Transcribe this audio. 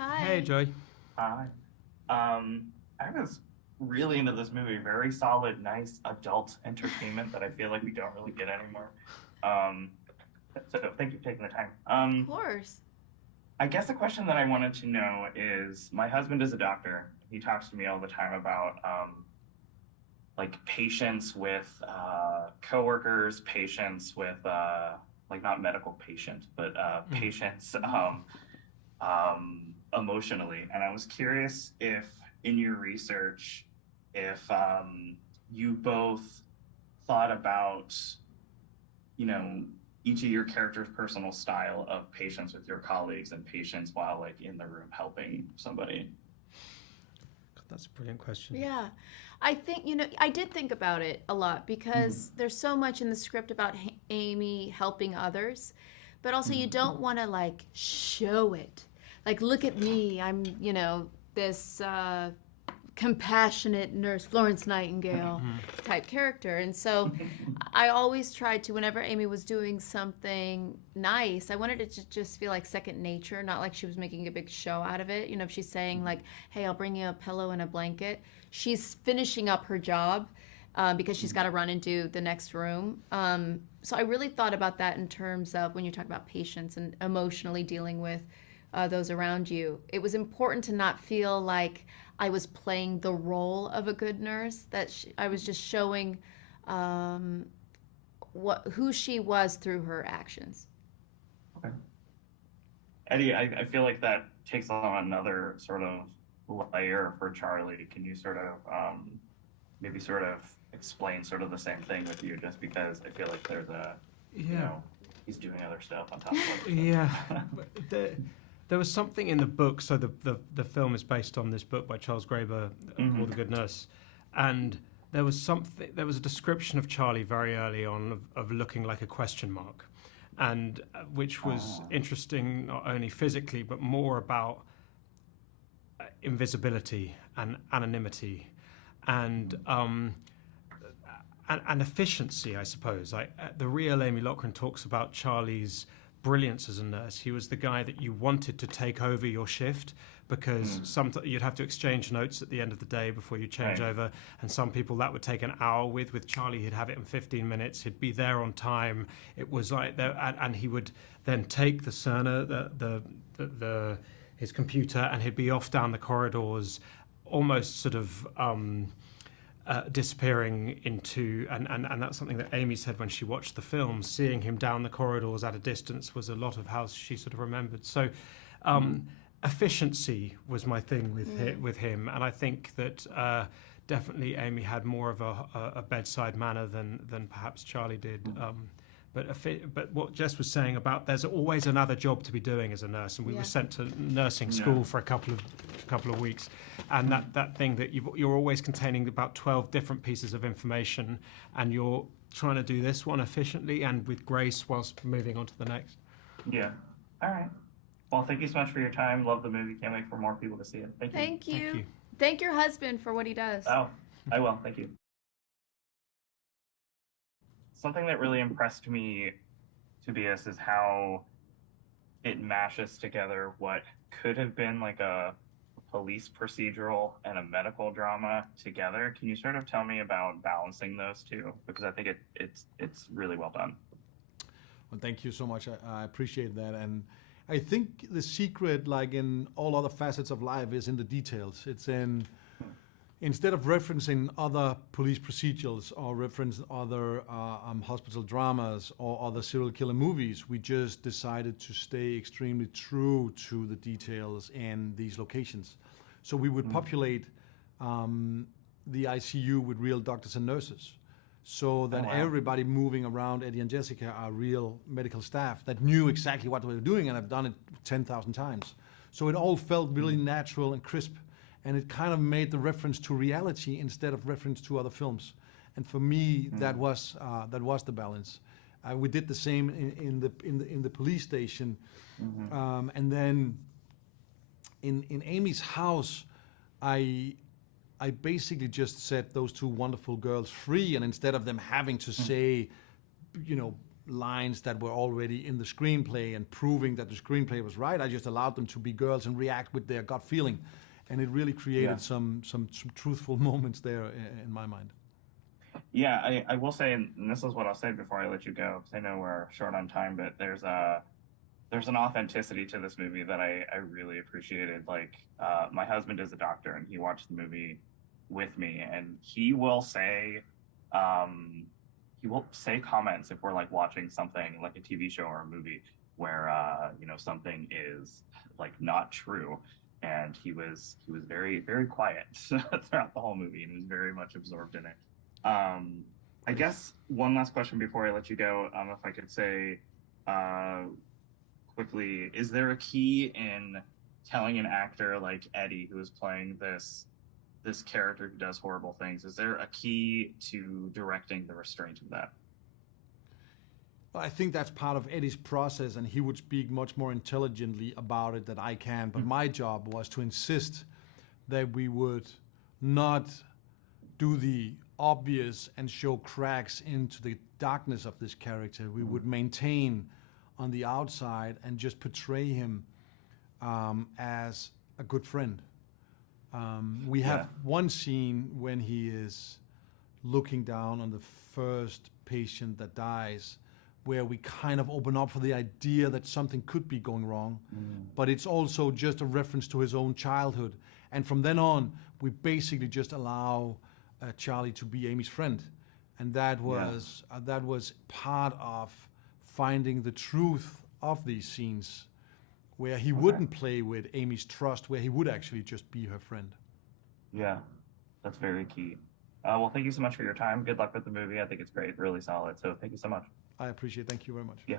Hey, Hi. Joy. Hi. I was really into this movie. Very solid, nice adult entertainment that I feel like we don't really get anymore. Um, so thank you for taking the time. Of course. I guess the question that I wanted to know is, my husband is a doctor. He talks to me all the time about like patients with coworkers, patients with like not medical patient, but Mm. patients emotionally. And I was curious if, in your research, if you both thought about, you know, each of your character's personal style of patience with your colleagues and patience while like in the room helping somebody. God, that's a brilliant question. Yeah. I think, I did think about it a lot because Mm-hmm. there's so much in the script about Amy helping others, but also you Mm-hmm. don't want to like show it. Like, look at me. I'm, this compassionate nurse, Florence Nightingale Mm. type character. And so I always tried to, whenever Amy was doing something nice, I wanted it to just feel like second nature, not like she was making a big show out of it. If she's saying, like, hey, I'll bring you a pillow and a blanket, she's finishing up her job because she's got to run into the next room. So I really thought about that in terms of when you talk about patience and emotionally dealing with those around you. It was important to not feel like I was playing the role of a good nurse, that I was just showing um, who she was through her actions. Okay. Eddie, I feel like that takes on another sort of layer for Charlie. Can you sort of maybe sort of explain sort of the same thing with you, just because I feel like there's a, you Yeah, know, he's doing other stuff on top of other yeah. stuff. But there was something in the book. So the film is based on this book by Charles Graeber Mm-hmm. called The Good Nurse, and there was something. There was a description of Charlie very early on of looking like a question mark, and which was Oh. interesting not only physically but more about invisibility and anonymity, and and efficiency, I suppose. The real Amy Loughlin talks about Charlie's brilliance as a nurse. He was the guy that you wanted to take over your shift because Mm. you'd have to exchange notes at the end of the day before you change Right. over, and some people that would take an hour. With Charlie, he'd have it in 15 minutes. He'd be there on time. It was like there, and he would then take the Cerner, the his computer, and he'd be off down the corridors, almost sort of. Disappearing into, and that's something that Amy said when she watched the film. Seeing him down the corridors at a distance was a lot of how she sort of remembered. So, Mm. efficiency was my thing Mm. with him, and I think that definitely Amy had more of a bedside manner than perhaps Charlie did. Mm. But what Jess was saying about there's always another job to be doing as a nurse, and we were Yeah. sent to nursing Yeah. school for a couple of weeks, and that thing that you're always containing about 12 different pieces of information, and you're trying to do this one efficiently and with grace whilst moving on to the next. Yeah. All right. Well, thank you so much for your time. Love the movie. Can't wait for more people to see it. Thank you. Thank Thank you. you. Thank your husband for what he does. Oh, I will. Thank you. Something that really impressed me, Tobias, is how it mashes together what could have been like a police procedural and a medical drama together. Can you sort of tell me about balancing those two? Because I think it's really well done. Well, thank you so much. I appreciate that. And I think the secret, like in all other facets of life, is in the details. It's in, instead of referencing other police procedures or reference other hospital dramas or other serial killer movies, we just decided to stay extremely true to the details in these locations. So we would populate the ICU with real doctors and nurses, so that wow. everybody moving around Eddie and Jessica are real medical staff that knew exactly what they were doing and have done it 10,000 times. So it all felt really natural and crisp, and it kind of made the reference to reality instead of reference to other films. And for me, that was the balance. We did the same in the police station, and then in Amy's house, I basically just set those two wonderful girls free, and instead of them having to say, you know, lines that were already in the screenplay and proving that the screenplay was right. I just allowed them to be girls and react with their gut feeling, and it really created some truthful moments there in my mind. Yeah, I will say, and this is what I'll say before I let you go, because I know we're short on time, but there's an authenticity to this movie that I really appreciated. Like, my husband is a doctor, and he watched the movie with me, and he will say comments if we're like watching something like a TV show or a movie where something is like not true, and he was very, very quiet throughout the whole movie, and he was very much absorbed in it. I guess one last question before I let you go, if I could say quickly, is there a key in telling an actor like Eddie, who is playing this character who does horrible things, is there a key to directing the restraint of that? Well, I think that's part of Eddie's process, and he would speak much more intelligently about it than I can. But my job was to insist that we would not do the obvious and show cracks into the darkness of this character. We would maintain on the outside and just portray him as a good friend. We have one scene when he is looking down on the first patient that dies, where we kind of open up for the idea that something could be going wrong, but it's also just a reference to his own childhood. And from then on, we basically just allow Charlie to be Amy's friend. And that was part of finding the truth of these scenes, where he wouldn't play with Amy's trust, where he would actually just be her friend. Yeah, that's very key. Well, thank you so much for your time. Good luck with the movie. I think it's great, really solid. So thank you so much. I appreciate it. Thank you very much. Yeah.